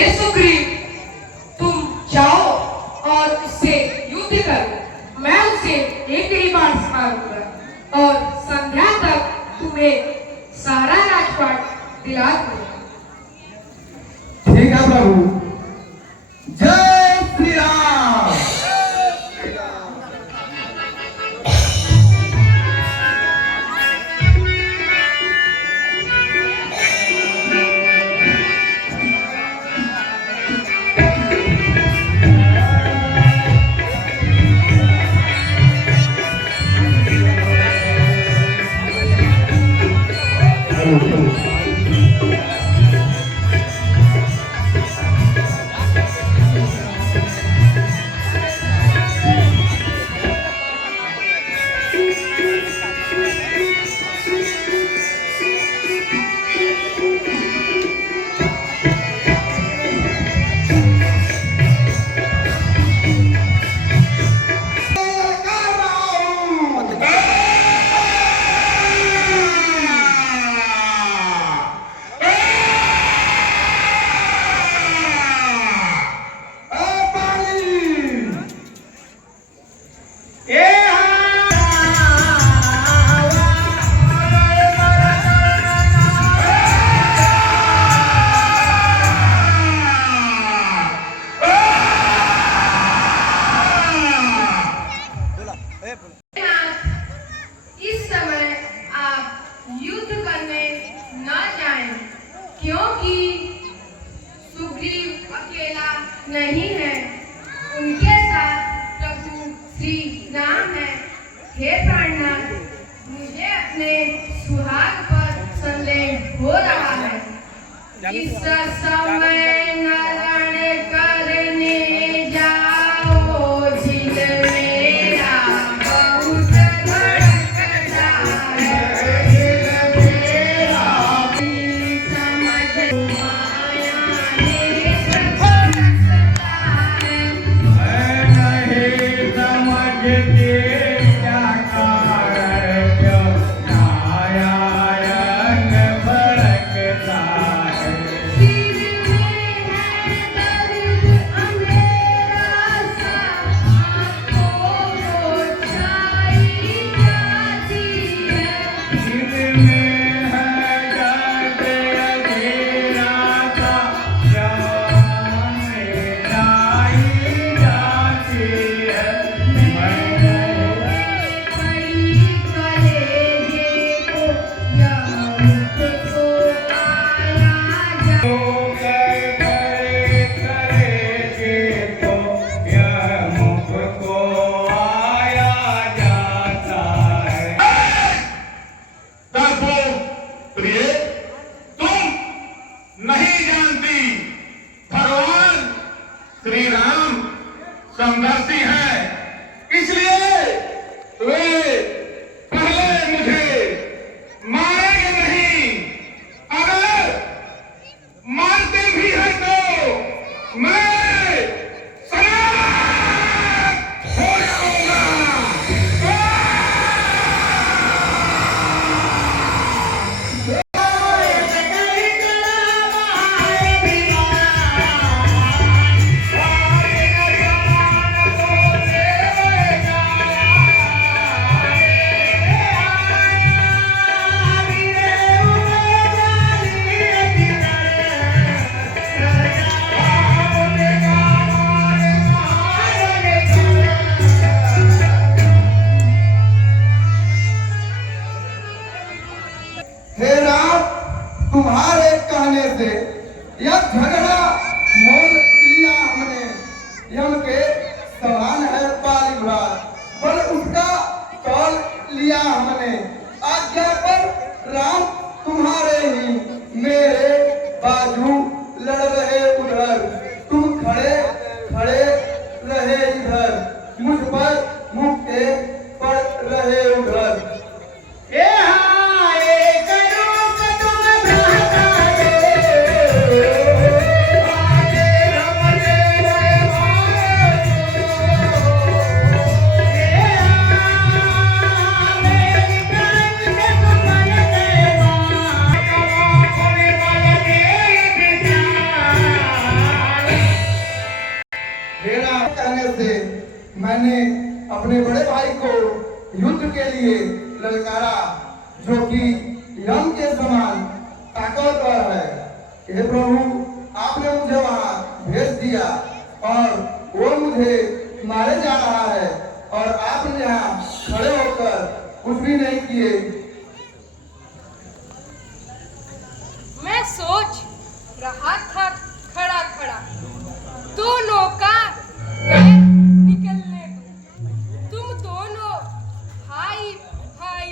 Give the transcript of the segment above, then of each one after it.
हे सुग्रीव, तुम जाओ और उससे युद्ध करो। मैं उसे एक ही बार मारूंगा और संध्या तक तुम्हें सारा राजपाट दिला दूंगा। ठीक है प्रभु। जय श्री राम। इस समय आप युद्ध करने न जाएं, क्योंकि सुग्रीव अकेला नहीं है, उनके साथ प्रभु श्री राम है। हे प्राणनाथ, मुझे अपने सुहाग पर संदेह हो रहा है। इस समय नारायण करने जाओ, जिन मेरा बहुत धड़कता है। समझ माया ने सकता है। नहीं समझते क्या कारण क्यों आया रंग भड़कता है। सिर में है दर्द अंधेरा सा, आँखों को छाई जाती है। दिल में है दर्द अंधेरा सा, जान में लाई जाती है। पड़ी कलेजे को यह मुझको आया जा। तो करे करेगे तो यह मुझको आया जाता है। प्रिय, तुम नहीं जानती भगवान श्री राम समदर्शी हैं, इसलिए वे पहले मुझे मारेंगे नहीं। अगर मारते भी हैं तो मैं समाप्त हो जाऊंगा। हे राम, तुम्हारे कहने से यह झगड़ा मोल लिया हमने। यम के समान है पारिवार, पर उसका तौल लिया हमने। आज्ञा पर राम तुम्हारे ही मेरे बाजू लड़ रहे उधर, तुम खड़े खड़े रहे इधर, मुझ पर मुक्के पड़ रहे उधर। अपने बड़े भाई को युद्ध के लिए ललकारा, जो कि यम के समान ताकतवर है। हे प्रभु, आपने मुझे वहां भेज दिया और वो मुझे मारे जा रहा है और आपने यहाँ खड़े होकर कुछ भी नहीं किए। मैं सोच रहा था खड़ा खड़ा, दोनों का पैर निकलने दो। तुम दोनों भाई भाई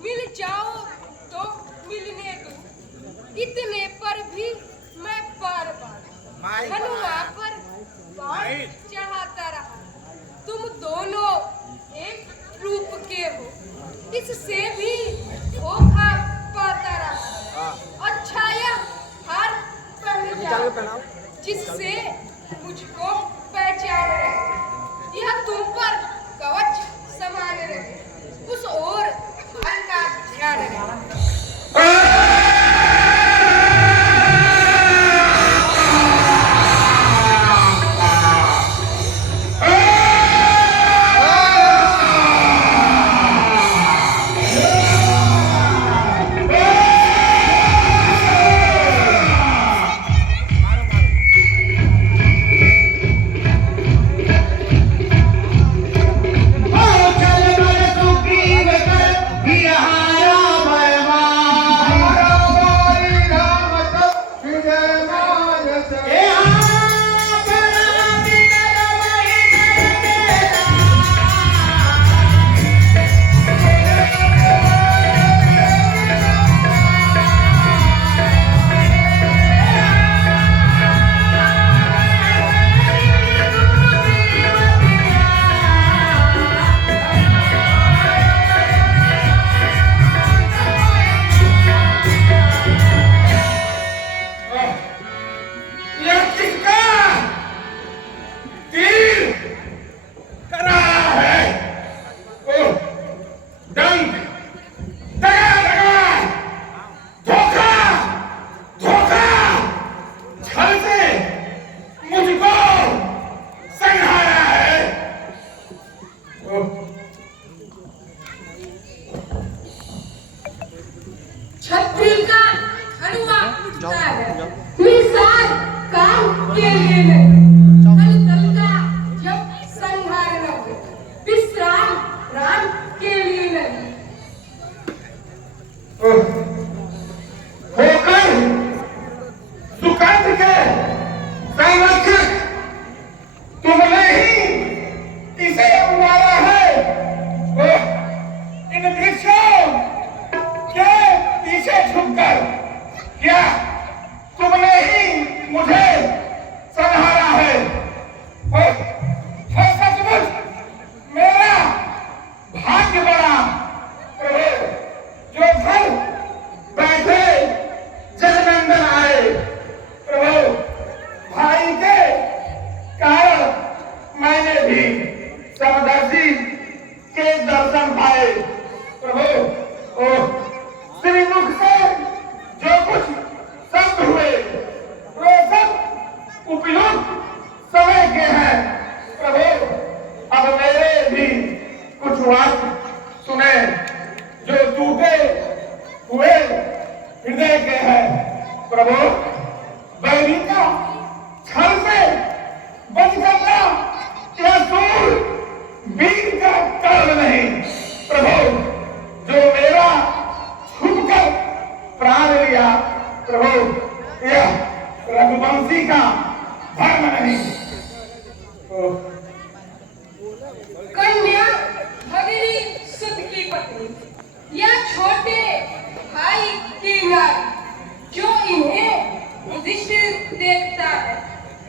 मिल जाओ तो मिलने दो। इतने पर भी मैं बार बार हनुआ पर बाण चढ़ाता रहा। तुम दोनों एक रूप के हो, इससे भी धोखा पाता रहा। अच्छा यह हार पहन जाओ जिससे मुझको पहचान रहे। यह तुम पर कवच समान रहे, उस ओर हार का ध्यान रहे। छत्री का हनुआ उठता है, मिसाल काम के लिए नहीं। हल दल का जब संहार न हो, विश्राम राम के लिए नहीं। होकर सुगंध के संरक्षक तुमने ही इसे उगाया है। इन वृक्षों के पीछे छुपकर क्या तुमने ही मुझे संहारा है? सचमुच मेरा भाग्य बड़ा जो घर बैठे जगनंदन आए। प्रभु, भाई के कारण मैंने भी समदर्शी के दर्शन पाए। प्रभु, श्रीमुख से जो कुछ शब्द हुए वे सब उपयुक्त समय के हैं। प्रभु, अब मेरे भी कुछ वाक्य सुने जो टूटे हुए हृदय के हैं। प्रभु, बैरी का छल से बच करना यह सूर वीर का कर्म नहीं। प्रभु, जो मेरा छुपकर प्राण लिया, प्रभु यह रघुवंशी का धर्म नहीं। कन्या भगिनी सुत की पत्नी या छोटे भाई की नारी जो इन्हें युधिष्ठिर देखता है,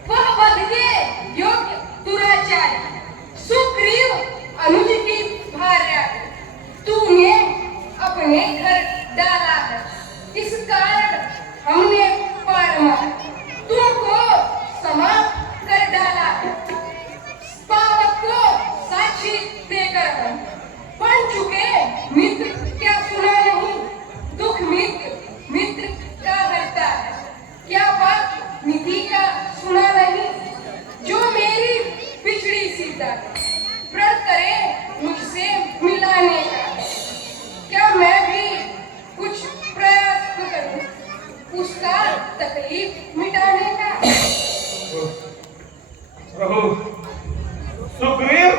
वह वध के योग्य दुराचारी सुग्रीव अनुज की भार्या है। तूने अपने घर डाला है, इस कारण हमने पार मारा, तुमको समाप्त कर डाला है। पावक को साक्षी देकर हम बन चुके मित्र, क्या सुना नहीं? दुख मित्र मित्र मिटाने का। क्या मैं भी कुछ प्रयास न करूं उसका तकलीफ मिटाने का? प्रभु, सुग्रीव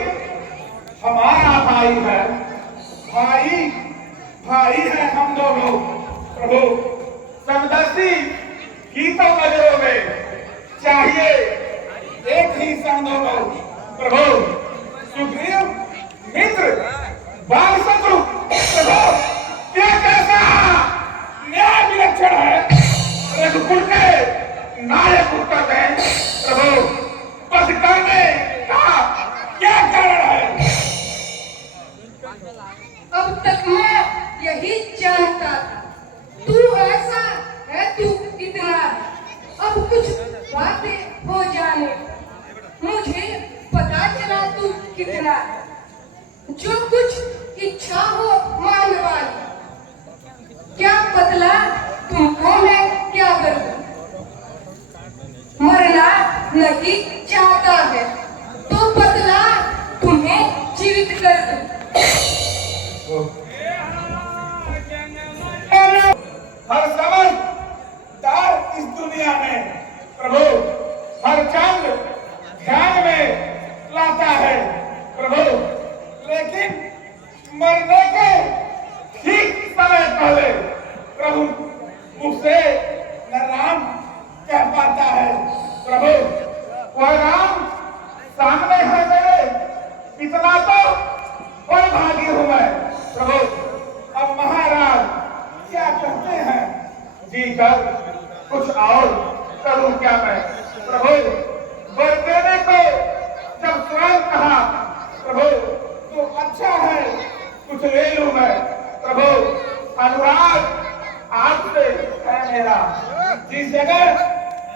हमारा भाई है, भाई भाई है हम दोनों। प्रभु, समदर्शी की तो नजरों में चाहिए एक ही संग दोनों। प्रभु, सुग्रीव मित्र बाल शत्रु। प्रभु, क्या कैसा न्याय विलक्षण है। रघुकुल के नायक उत्तर है। प्रभु, पद करने का क्या कारण है? अब तक मैं यही जानता था, तू ऐसा है, तू इतना है। अब कुछ बातें हो जाने मुझे पता चला तू कितना है। जो कुछ इच्छा हो मान वाली, क्या बदला तुमको मैं क्या करूं? मरना नहीं चाहता है तो बदला तुम्हें जीवित कर दूं। हर समझदार इस दुनिया में प्रभु हर चंद ध्यान में लाता है। प्रभु, लेकिन मरने के ठीक समय पहले प्रभु मुझसे न राम कह पाता है। प्रभु, वह राम सामने है मेरे, इतना तो और भागी हूं मैं। प्रभु, अब महाराज क्या कहते हैं जी कर कुछ और करूं क्या मैं? प्रभु, वर देने को जब स्वयं कहा प्रभु तो अच्छा है कुछ ले लूं मैं। प्रभु, अनुराग आपसे है मेरा, जिस जगह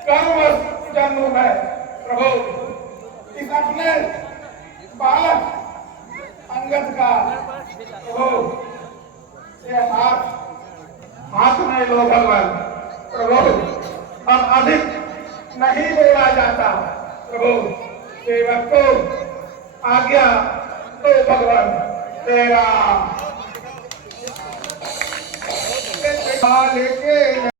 कर्मवश जन्मूं मैं। प्रभु, इस अपने बालक अंगद का प्रभु ये हाथ में लो भगवान। प्रभु, अब अधिक नहीं बोला जाता। प्रभु, सेवक को आज्ञा तो भगवान तेरा लेके